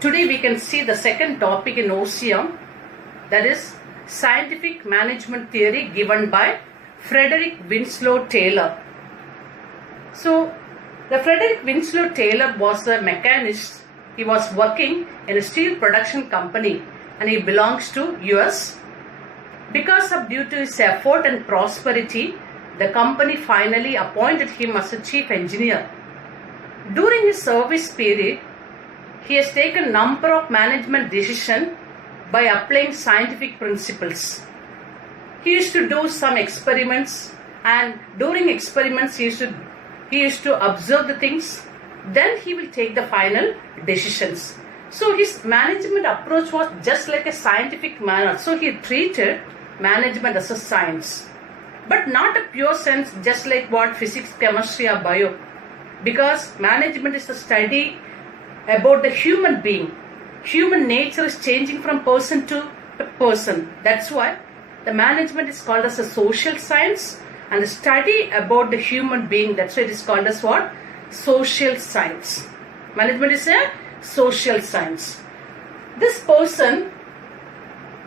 Today we can see the second topic in OCM, that is scientific management theory given by Frederick Winslow Taylor. So the Frederick Winslow Taylor was a mechanist. He was working in a steel production company and he belongs to US. Because of due to his effort and prosperity, the company finally appointed him as a chief engineer. During his service period, he has taken a number of management decisions by applying scientific principles. He used to do some experiments, and during experiments he used to observe the things, then he will take the final decisions. So his management approach was just like a scientific manner. So he treated management as a science, but not a pure sense just like what physics, chemistry or bio, because management is the study about the human being. Human nature is changing from person to person. That's why the management is called as a social science, and the study about the human being, that's why it is called as what? Social science. Management is a social science. This person,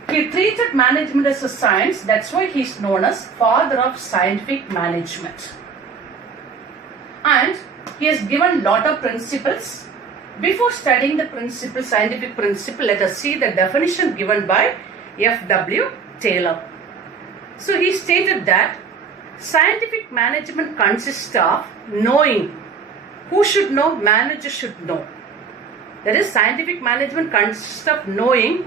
he treated management as a science, that's why he is known as father of scientific management. And he has given lot of principles. Before studying the principle, scientific principle, let us see the definition given by F.W. Taylor. So he stated that scientific management consists of knowing. Who should know? Manager should know. That is, scientific management consists of knowing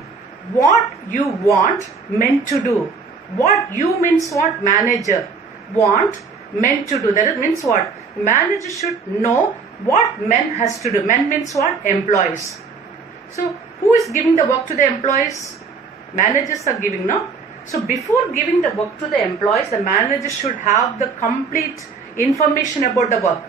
what you want men to do. What you means what? Manager. Want men to do. That means what? Manager should know what men has to do. Men means what? Employees. So who is giving the work to the employees? Managers are giving, no? So before giving the work to the employees, the manager should have the complete information about the work.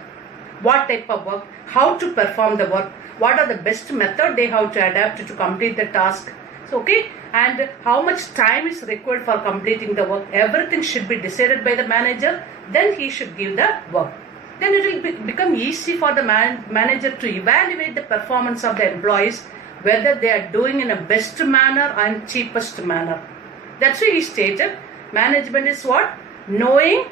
What type of work, how to perform the work, what are the best method they have to adapt to complete the task. So, okay, and how much time is required for completing the work. Everything should be decided by the manager. Then he should give the work. Then it will become easy for the manager to evaluate the performance of the employees, whether they are doing in a best manner and cheapest manner. That's why he stated management is what? Knowing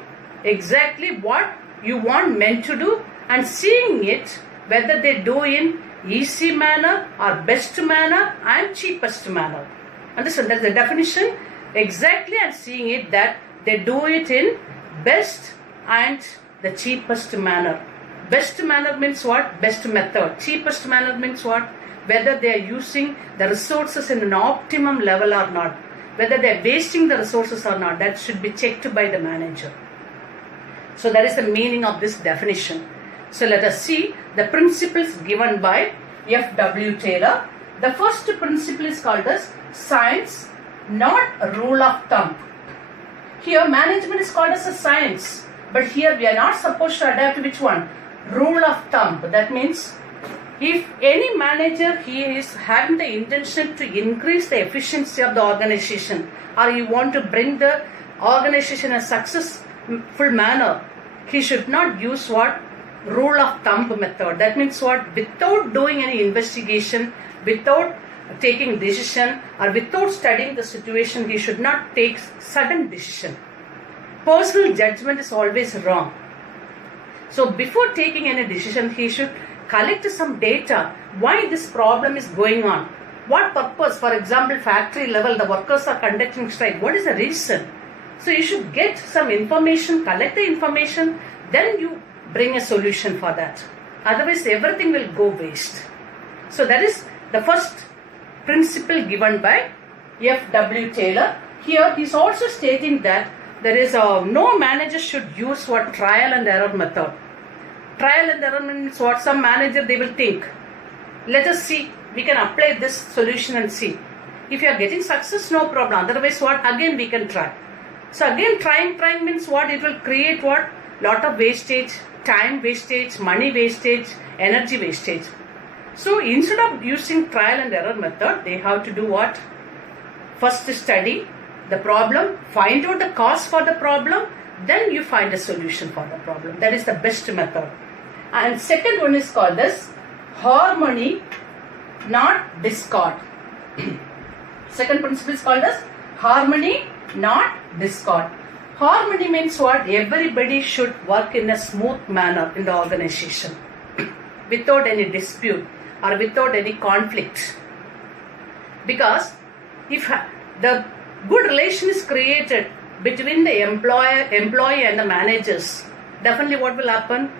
exactly what you want men to do and seeing it whether they do in easy manner or best manner and cheapest manner. Understand? That's the definition. Exactly, and seeing it that they do it in best and the cheapest manner. Best manner means what? Best method. Cheapest manner means what? Whether they are using the resources in an optimum level or not. Whether they are wasting the resources or not. That should be checked by the manager. So that is the meaning of this definition. So let us see the principles given by F.W. Taylor. The first principle is called as science, not a rule of thumb. Here management is called as a science. But here we are not supposed to adapt which one? Rule of thumb. That means if any manager, he is having the intention to increase the efficiency of the organization, or you want to bring the organization in a successful manner, he should not use what? Rule of thumb method. That means what? Without doing any investigation, without taking decision, or without studying the situation, he should not take sudden decision. Personal judgment is always wrong. So before taking any decision, he should collect some data. Why this problem is going on? What purpose? For example, factory level, the workers are conducting strike. What is the reason? So you should get some information, collect the information, then you bring a solution for that. Otherwise, everything will go waste. So that is the first principle given by F.W. Taylor. Here he is also stating that there is no manager should use what? Trial and error method. Trial and error means what? Some manager, they will think, let us see, we can apply this solution and see. If you are getting success, no problem. Otherwise what? Again we can try. So again trying means what? It will create what? Lot of wastage, time wastage, money wastage, energy wastage. So instead of using trial and error method, they have to do what? First study the problem, find out the cause for the problem, then you find a solution for the problem. That is the best method. And second one is called as harmony, not discord. Second principle is called as harmony, not discord. Harmony means what? Everybody should work in a smooth manner in the organization without any dispute or without any conflict. Because if the good relation is created between the employee and the managers, definitely what will happen?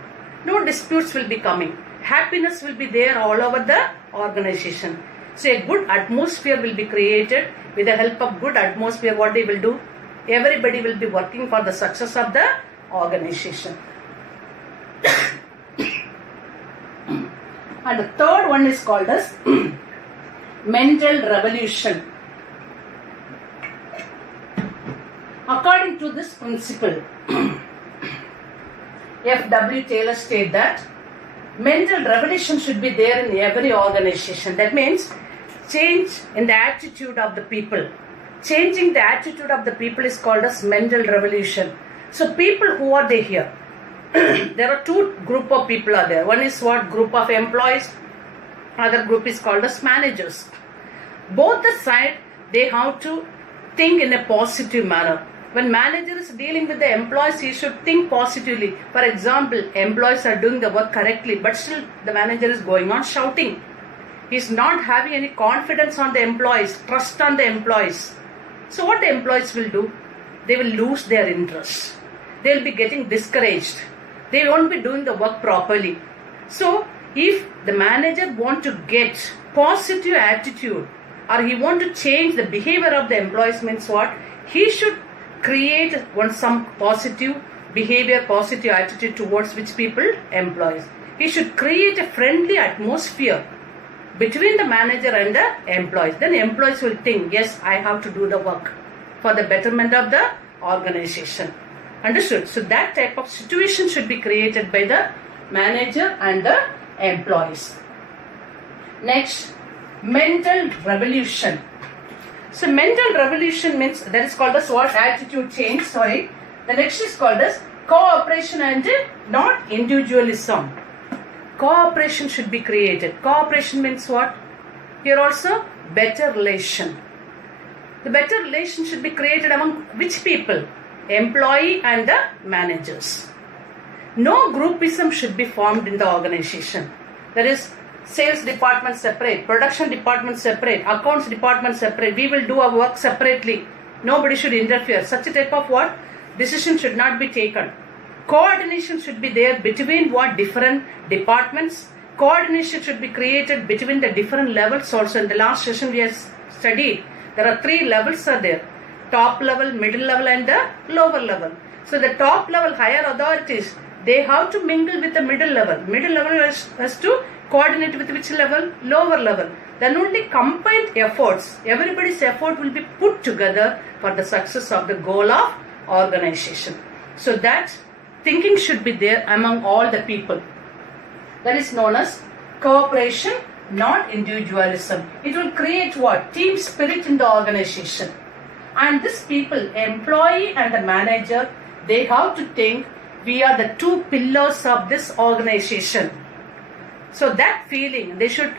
No disputes will be coming. Happiness will be there all over the organization. So a good atmosphere will be created. With the help of good atmosphere, what they will do? Everybody will be working for the success of the organization. And the third one is called as mental revolution. According to this principle, F.W. Taylor stated that mental revolution should be there in every organization. That means change in the attitude of the people. Changing the attitude of the people is called as mental revolution. So people, who are they here? There are two group of people are there. One is what? Group of employees. Other group is called as managers. Both the side, they have to think in a positive manner. When manager is dealing with the employees, he should think positively. For example, employees are doing the work correctly, but still the manager is going on shouting. He is not having any confidence on the employees, trust on the employees. So what the employees will do? They will lose their interest. They will be getting discouraged. They won't be doing the work properly. So if the manager want to get positive attitude, or he want to change the behavior of the employees, means what? He should create some positive behavior, positive attitude towards which people? Employees. He should create a friendly atmosphere between the manager and the employees. Then employees will think, yes, I have to do the work for the betterment of the organization. Understood? So that type of situation should be created by the manager and the employees. Next, mental revolution. So mental revolution means, that is called as what? Attitude change, sorry. The next is called as cooperation and not individualism. Cooperation should be created. Cooperation means what? Here also, better relation. The better relation should be created among which people? Employee and the managers. No groupism should be formed in the organization. That is, sales department separate, production department separate, accounts department separate. We will do our work separately. Nobody should interfere. Such a type of what? Decision should not be taken. Coordination should be there between what? Different departments. Coordination should be created between the different levels also. In the last session we have studied, there are 3 levels are there. Top level, middle level and the lower level. So the top level higher authorities, they have to mingle with the middle level. Middle level has to coordinate with which level? Lower level. Then only combined efforts, everybody's effort will be put together for the success of the goal of organization. So that thinking should be there among all the people. That is known as cooperation, not individualism. It will create what? Team spirit in the organization. And this people, employee and the manager, they have to think we are the 2 pillars of this organization. So that feeling, they should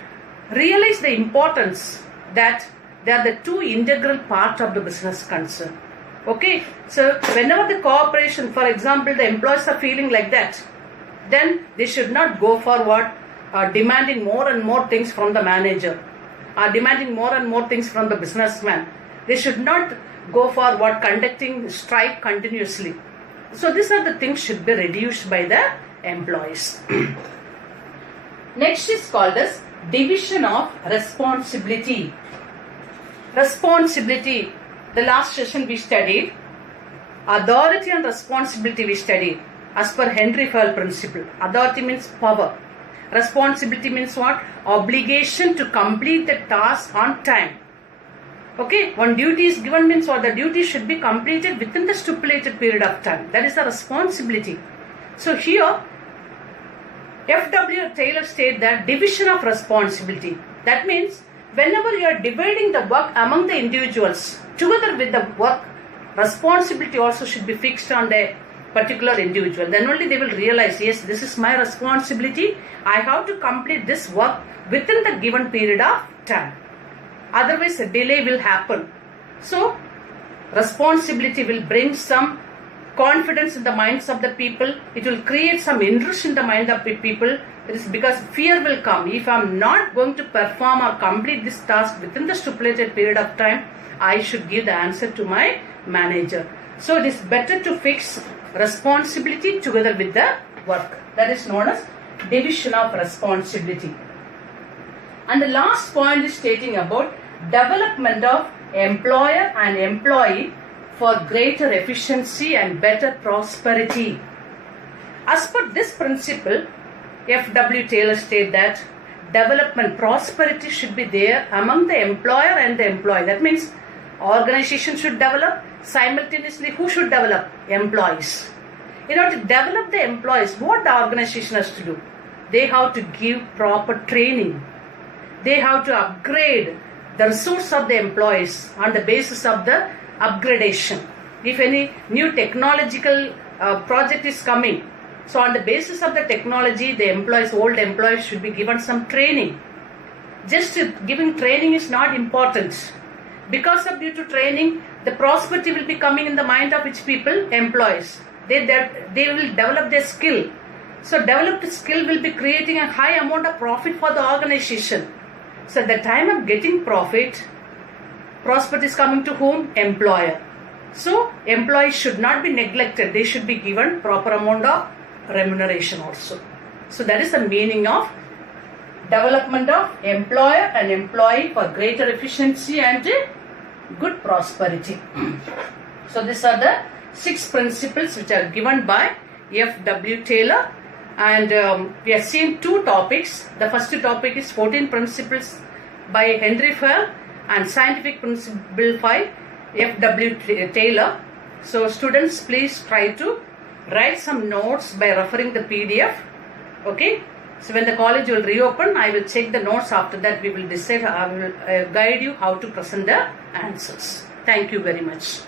realize the importance that they are the 2 integral part of the business concern. Okay, so whenever the cooperation, for example, the employees are feeling like that, then they should not go for what? Demanding more and more things from the manager, demanding more and more things from the businessman. They should not go for what? Conducting strike continuously. So these are the things should be reduced by the employees. Next is called as division of responsibility. Responsibility. The last session we studied authority and responsibility we studied as per Henry Fayol principle. Authority means power. Responsibility means what? Obligation to complete the task on time. Okay, when duty is given means what? The duty should be completed within the stipulated period of time. That is the responsibility. So here F.W. Taylor stated that division of responsibility. That means whenever you are dividing the work among the individuals, together with the work, responsibility also should be fixed on the particular individual. Then only they will realize, yes, this is my responsibility. I have to complete this work within the given period of time. Otherwise, a delay will happen. So, responsibility will bring some confidence in the minds of the people. It will create some interest in the mind of the people. It is because fear will come. If I am not going to perform or complete this task within the stipulated period of time, I should give the answer to my manager. So it is better to fix responsibility together with the work. That is known as division of responsibility. And the last point is stating about development of employer and employee for greater efficiency and better prosperity. As per this principle, F.W. Taylor stated that development, prosperity should be there among the employer and the employee. That means organization should develop, simultaneously who should develop? Employees. In order to develop the employees, what the organization has to do? They have to give proper training. They have to upgrade the resource of the employees on the basis of the upgradation. If any new technological project is coming, so on the basis of the technology, the employees, old employees should be given some training. Just giving training is not important. Because of due to training, the prosperity will be coming in the mind of which people? Employees. They will develop their skill. So developed skill will be creating a high amount of profit for the organization. So at the time of getting profit, prosperity is coming to whom? Employer. So employees should not be neglected. They should be given proper amount of remuneration also. So that is the meaning of development of employer and employee for greater efficiency and good prosperity. So these are the 6 principles which are given by F.W. Taylor, and we have seen 2 topics. The first topic is 14 principles by Henry Fell and scientific principle by F.W. Taylor. So students, please try to write some notes by referring the PDF. Okay. So when the college will reopen, I will check the notes. After that, we will decide, I will guide you how to present the answers. Thank you very much.